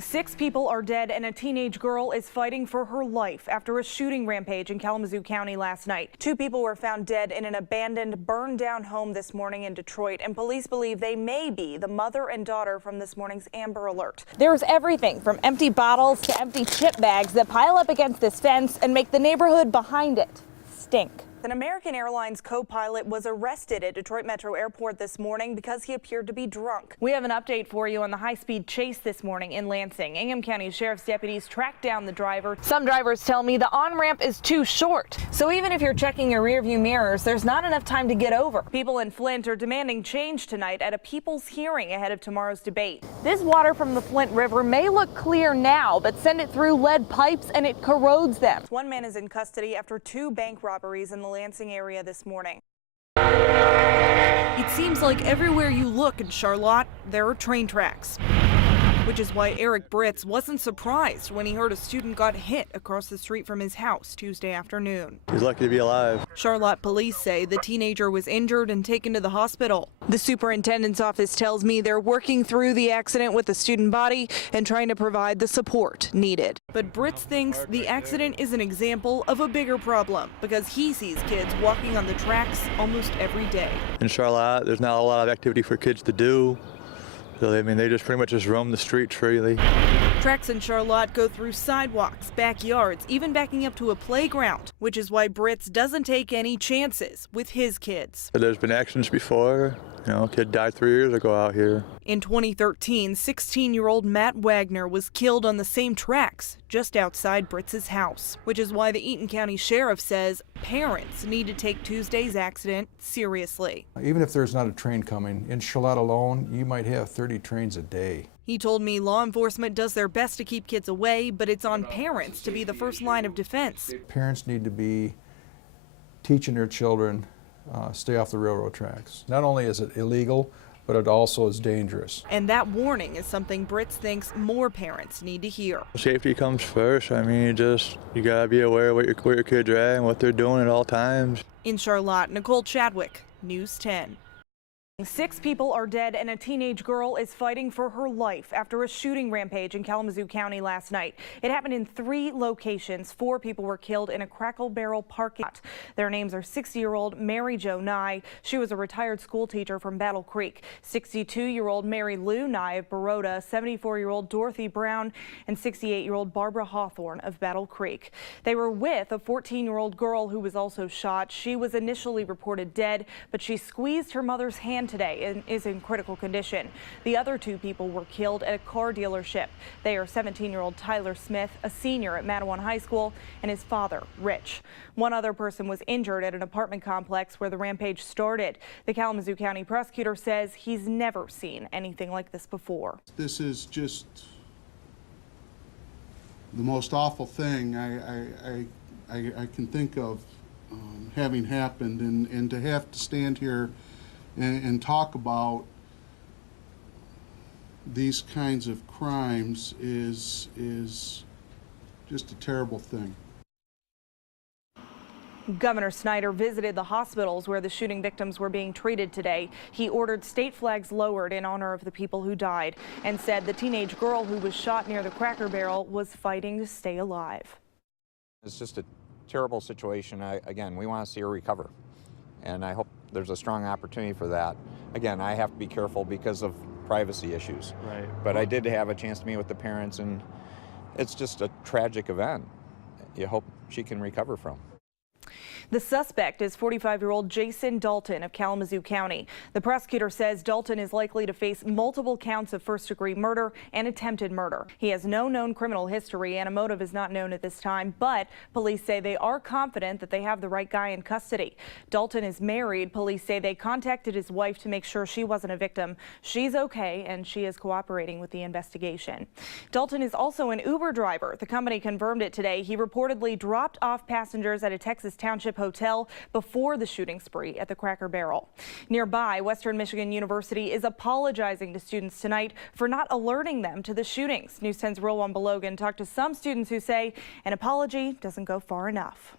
6 people are dead and a teenage girl is fighting for her life after a shooting rampage in Kalamazoo County last night. 2 people were found dead in an abandoned, burned down home this morning in Detroit, and police believe they may be the mother and daughter from this morning's Amber Alert. There's everything from empty bottles to empty chip bags that pile up against this fence and make the neighborhood behind it stink. An American Airlines co-pilot was arrested at Detroit Metro Airport this morning because he appeared to be drunk. We have an update for you on the high-speed chase this morning in Lansing. Ingham County Sheriff's deputies tracked down the driver. Some drivers tell me the on-ramp is too short, so even if you're checking your rearview mirrors, there's not enough time to get over. People in Flint are demanding change tonight at a people's hearing ahead of tomorrow's debate. This water from the Flint River may look clear now, but send it through lead pipes and it corrodes them. One man is in custody after 2 bank robberies in the Lansing area this morning. It seems like everywhere you look in Charlotte, there are train tracks, which is why Eric Britz wasn't surprised when he heard a student got hit across the street from his house Tuesday afternoon. He's lucky to be alive. Charlotte police say the teenager was injured and taken to the hospital. The superintendent's office tells me they're working through the accident with the student body and trying to provide the support needed. But Britz thinks the accident is an example of a bigger problem because he sees kids walking on the tracks almost every day. In Charlotte, there's not a lot of activity for kids to do. So, I mean, they just pretty much just roam the streets freely. Tracks in Charlotte go through sidewalks, backyards, even backing up to a playground, which is why Britz doesn't take any chances with his kids. There's been accidents before. You know, a kid died 3 years ago out here. In 2013, 16-year-old Matt Wagner was killed on the same tracks just outside Britz's house, which is why the Eaton County Sheriff says parents need to take Tuesday's accident seriously. Even if there's not a train coming, in Charlotte alone, you might have 30 trains a day. He told me law enforcement does their best to keep kids away, but it's on parents to be the first line of defense. Parents need to be teaching their children stay off the railroad tracks. Not only is it illegal, but it also is dangerous. And that warning is something Britz thinks more parents need to hear. Safety comes first. I mean, you gotta be aware of where your kids are at and what they're doing at all times. In Charlotte, Nicole Chadwick, News 10. 6 people are dead and a teenage girl is fighting for her life after a shooting rampage in Kalamazoo County last night. It happened in 3 locations. 4 people were killed in a Crackle Barrel parking lot. Their names are 60-year-old Mary Jo Nye. She was a retired school teacher from Battle Creek. 62-year-old Mary Lou Nye of Baroda, 74-year-old Dorothy Brown, and 68-year-old Barbara Hawthorne of Battle Creek. They were with a 14-year-old girl who was also shot. She was initially reported dead, but she squeezed her mother's hand today and is in critical condition. The other 2 people were killed at a car dealership. They are 17-year-old Tyler Smith, a senior at Mattawan High School, and his father, Rich. One other person was injured at an apartment complex where the rampage started. The Kalamazoo County prosecutor says he's never seen anything like this before. This is just the most awful thing I can think of having happened, and to have to stand here and talk about these kinds of crimes is just a terrible thing. Governor Snyder visited the hospitals where the shooting victims were being treated today. He ordered state flags lowered in honor of the people who died and said the teenage girl who was shot near the Cracker Barrel was fighting to stay alive. It's just a terrible situation. Again, we want to see her recover, and I hope there's a strong opportunity for that. Again, I have to be careful because of privacy issues. Right. But I did have a chance to meet with the parents, and it's just a tragic event. You hope she can recover from. The suspect is 45-year-old Jason Dalton of Kalamazoo County. The prosecutor says Dalton is likely to face multiple counts of first-degree murder and attempted murder. He has no known criminal history and a motive is not known at this time, but police say they are confident that they have the right guy in custody. Dalton is married. Police say they contacted his wife to make sure she wasn't a victim. She's okay and she is cooperating with the investigation. Dalton is also an Uber driver. The company confirmed it today. He reportedly dropped off passengers at a Texas Township hotel before the shooting spree at the Cracker Barrel. Nearby, Western Michigan University is apologizing to students tonight for not alerting them to the shootings. News 10's Rowan Belogan talked to some students who say an apology doesn't go far enough.